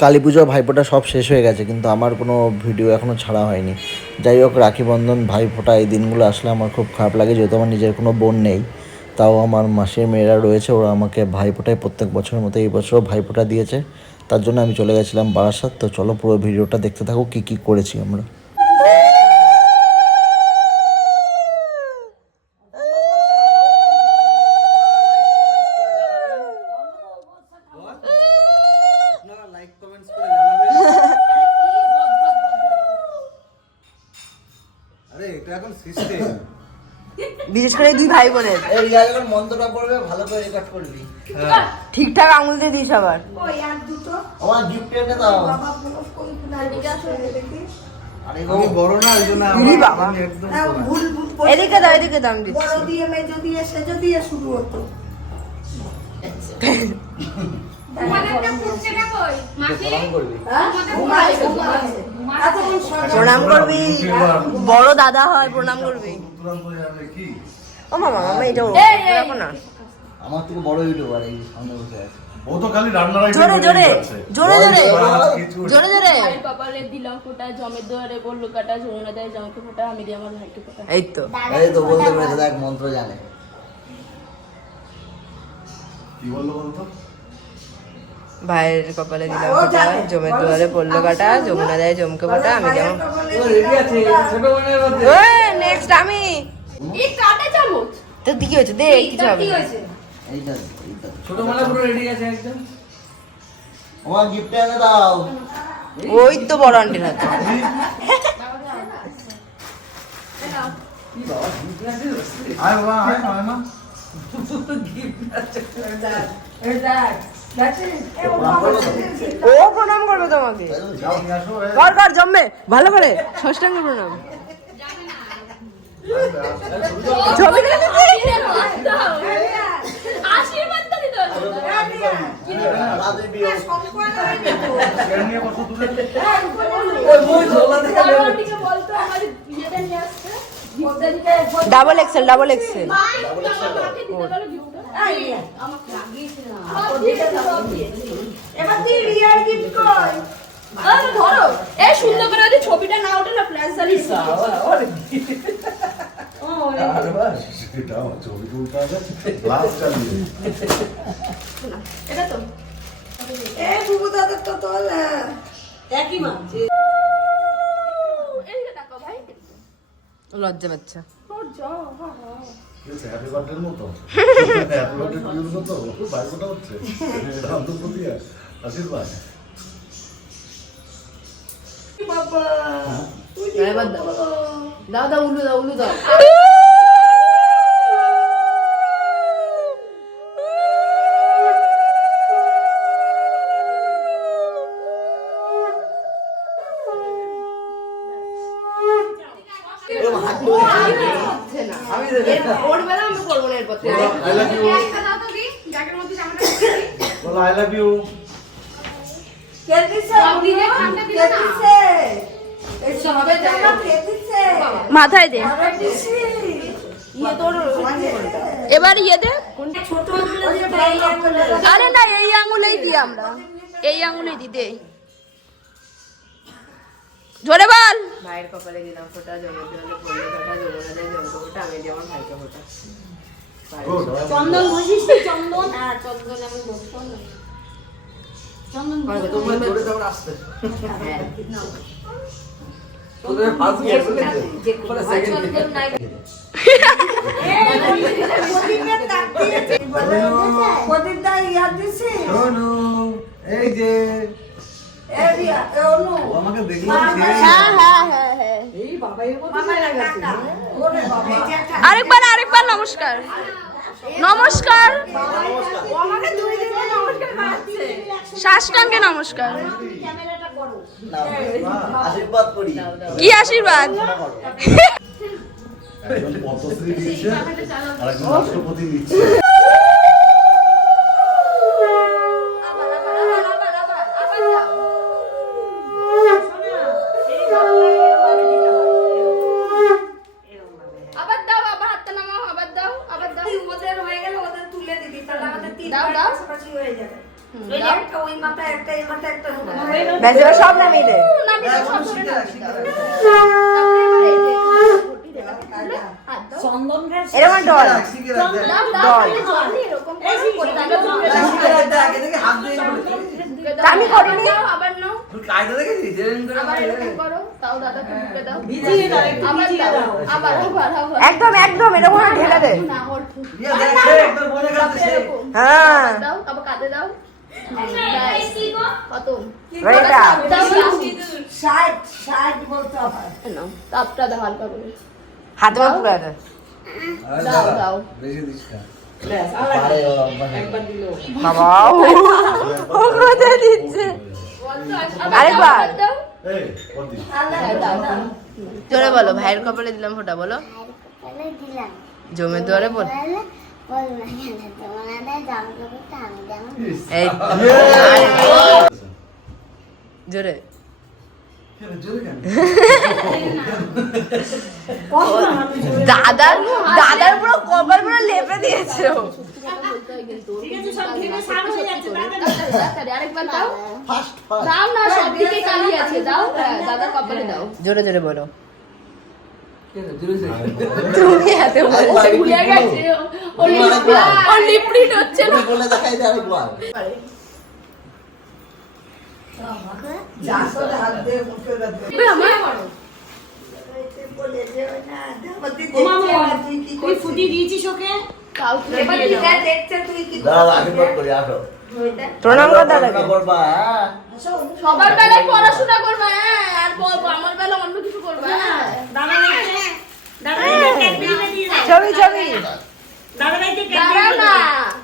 কালী পুজো ভাইফোঁটা সব শেষ হয়ে গেছে, কিন্তু আমার কোনো ভিডিও এখনও ছাড়া হয়নি। যাই হোক, রাখি বন্ধন ভাইফোঁটা এই দিনগুলো আসলে আমার খুব খারাপ লাগে, যেহেতু আমার নিজের কোনো বোন নেই। তাও আমার মাসির মেয়েরা রয়েছে, ওরা আমাকে ভাইফোঁটায় প্রত্যেক বছরের মতো এই বছরও ভাইফোঁটা দিয়েছে। তার জন্য আমি চলে গেছিলাম বারাসাত। তো চলো পুরো ভিডিওটা দেখতে থাকো কী কী করেছি আমরা। বিশেষ করে দুই ভাই বোনের মন্ত্রটা পড়বে, ভালো করে রেকর্ড করবি, ঠিকঠাক আঙুল দিয়ে দিস আবার। আমার গিফট এনে দাও। বড় না ওই জন্য এদিকে দাও, এদিকে দাম দিচ্ছি। শুরু হতো। প্রণাম করবি, বড় দাদা হয়, প্রণাম করবি। ও মামা, মামা এটা রাখো না। আমার থেকে বড় ইউটিউবার এই সামনে বসে আছে। ও তো খালি রান্নার জোরে জোরে জোরে জোরে জোরে জোরে। ভাই কপালে দিলাম ফোঁটা, জমের দুয়ারে বললো কাটা, যমুনা দেয় জমকে ফোঁটা, আমি দিয়ে আমার ভাইকে ফোঁটা। এই তো বলতে পেরেছে, দেখ মন্ত্র জানে। কি বললো বলতো? ভাইয়ের কপালে দিলাম ফোঁটা, জমের দুয়ারে পড়লো কাটা, যমুনা দেয় জমকে ফোঁটা, আমি যেমন। নেক্সট আমি। এই কাটা চামচ তো কি হয়েছে? দে, কিছু হবে না। এইটা ছোট মালা পুরো রেডি আছে একদম। আমার গিফট এনে দাও। ওই তো বড় আন্টির হাতে। আয় বাবা, আয় মা। ও প্রণাম করবে তোমাকে। কর কর জম্মে ভালো করে ষষ্ঠাঙ্গ প্রণাম। ছবি আশীর্বাদ তো দিতে হবে। বলতো আমার ইয়েটা নিয়ে আসছে, ডাবল এক্সেল, ডাবল এক্সেল। এবার তুই রিয়ার গিফট কর। ধরো এই সুন্দর করে যদি ছবিটা না ওঠে না ফ্ল্যাশ জ্বালিয়ে ছবি তুলতে হবে, গ্লাস চালিয়ে। এটা তো এ বুবু দাদা তো তোল একই মা। এইটা দেখো ভাই, লজ্জা বাচ্চা। হ্যাপি বার্থডের মতো, হ্যাপি বার্থডে টুর মতো ভাইফোঁটা হচ্ছে। আন্তর্জাতিক আশীর্বাদ। বাবা এবার দাও দাও দাও, উলু দাও, উলু দাও। ওর বেলা আমরা করবো না এরপর থেকে। I love you. বলো I love you. কে দিছে? কে দিছে? এই সবে জামা কে দিছে? মাথায় দে, আরে দিছি। ইয়ে তোর এবার ইয়ে দে। ছোট আঙুলে আরে না, এই আঙুলেই দিই আমরা, এই আঙুলেই দি দে। জোরে বল। ভাইয়ের কপালে দিলাম ফোঁটা, জমের দুয়ারে পড়লো কাটা, যমুনা দেয় জমকে ফোঁটা, আমি যেমন ভাইকে ফোঁটা। Good. চন্দন ঘষিস তো, চন্দন। হ্যাঁ চন্দন আমি ঘষবো না। চন্দন তোমরা জোরে যাও আসতে। হ্যাঁ তোদের ফার্স্ট গিয়ে আসলে পরে সেকেন্ড গিয়ে। চন্দন নাই। প্রদীপের তাক দিয়েছে। প্রদীপ দা ইয়া দিছে। শোনো, এই যে এ রিয়া এ অনু ও আমাকে দেখলো হ্যাঁ হ্যাঁ হ্যাঁ হ্যাঁ। মামা টাকা ওরে বাবা এই যে একটা আরেকবার আরেকবার নমস্কার, নমস্কার, ও আমাকে দুই দিন নমস্কার করছে। সাষ্টাঙ্গে নমস্কার। ক্যামেরাটা করো। আশীর্বাদ করি। কি আশীর্বাদ? একজন পদ্মশ্রী দিচ্ছে, আর একজন রাষ্ট্রপতি দিচ্ছে। আবার দাও, আবার হাতটা নামাও, আবার দাও, আবার দাও। ওদের হয়ে গেলে ওদের তুলে দিবি, তাহলে আমাদের তিন দাও, দাও। পাশাপাশি হয়ে যাবে। ওই একটা ওই মাথা একটা এই মাথা একটা ব্যাস এবার সব নামিয়ে দে। নামিয়ে দাও, সব ধরে নামিয়ে দাও। চন্দন গাছ এরকম ডল দাও, দাও, তাহলে জল দিয়ে এরকম করে করে দাও, আমি করিনি। দাও, আবার নাও, আবার এরকম করো, তাও দাদা ঢুকে দাও, ভিজিয়ে দাও, একটু আবার ভিজিয়ে দাও, দাও। আবার আবার একদম একদম এরকম করে ঢেলে দে। না অল্প এরকম হ্যাঁ দাও, আবার কাঁধে দাও, কত এবার এটা দাও, দাও, 60 বলতে হয়। নাও, তাপটা দাও হালকা করে, হাতে মা পুরো দে। দাও দাও, বেশি দিস না। ব্যাস, আর পারে ও আবার। একবার দিলো। বাবা ও কোথায় দিচ্ছে আরেকবার। দাও, এই, বদি। দাও, দাও, জোরে বলো, ভাইয়ের কপালে দিলাম ফোঁটা বলো, দিলাম জমে দুয়ারে বল। বলবো না তোমাদের জামা কাপড়টা আমি যেমন এই জোরে কত না আমি জোরে। দাদার দাদার পুরো কপাল পুরো লেপে দিয়েছে ও। বলতে হয় কিন্তু ঠিক আছে, সব ঘেমে সার হয়ে যাচ্ছে, তাড়াতাড়ি। তাড়াতাড়ি, আরেকবার দাও, ফার্স্ট ফার্স্ট দাও না, সব দিকে কালি আছে, দাও, হ্যাঁ, দাদার কপালে দাও, জোরে জোরে বলো। তুমি হাতে বলো। ভুলে গেছে, ও লিপড়িট হচ্ছে না, বলে দেখাই দে আরেকবার। যা করে হাত দিয়ে মুখে রাখবে। বলে দেবে না, দেখো তুই ও মামা, দেখতে না, তুই কি তুই করছিস? ফুটি দিয়েছিস ওকে, তাও তুই এবার দিয়ে দিদা দাও। দেখছে তুই কি দাও আশীর্বাদ করি আসো। প্রণাম কর দাদাকে। করবা হ্যাঁ? সবার বেলায় পড়াশোনা করবে, হ্যাঁ, আর বলবো আমার বেলা অন্য কিছু করবে, হ্যাঁ। দাদা দেখছে, দাদা দেখছে, ক্যাডবেরি দিয়ে দাও। ছবি ছবি দাদা দেখছে, দাঁড়াও ক্যাডবেরি না, দিয়ে দাও।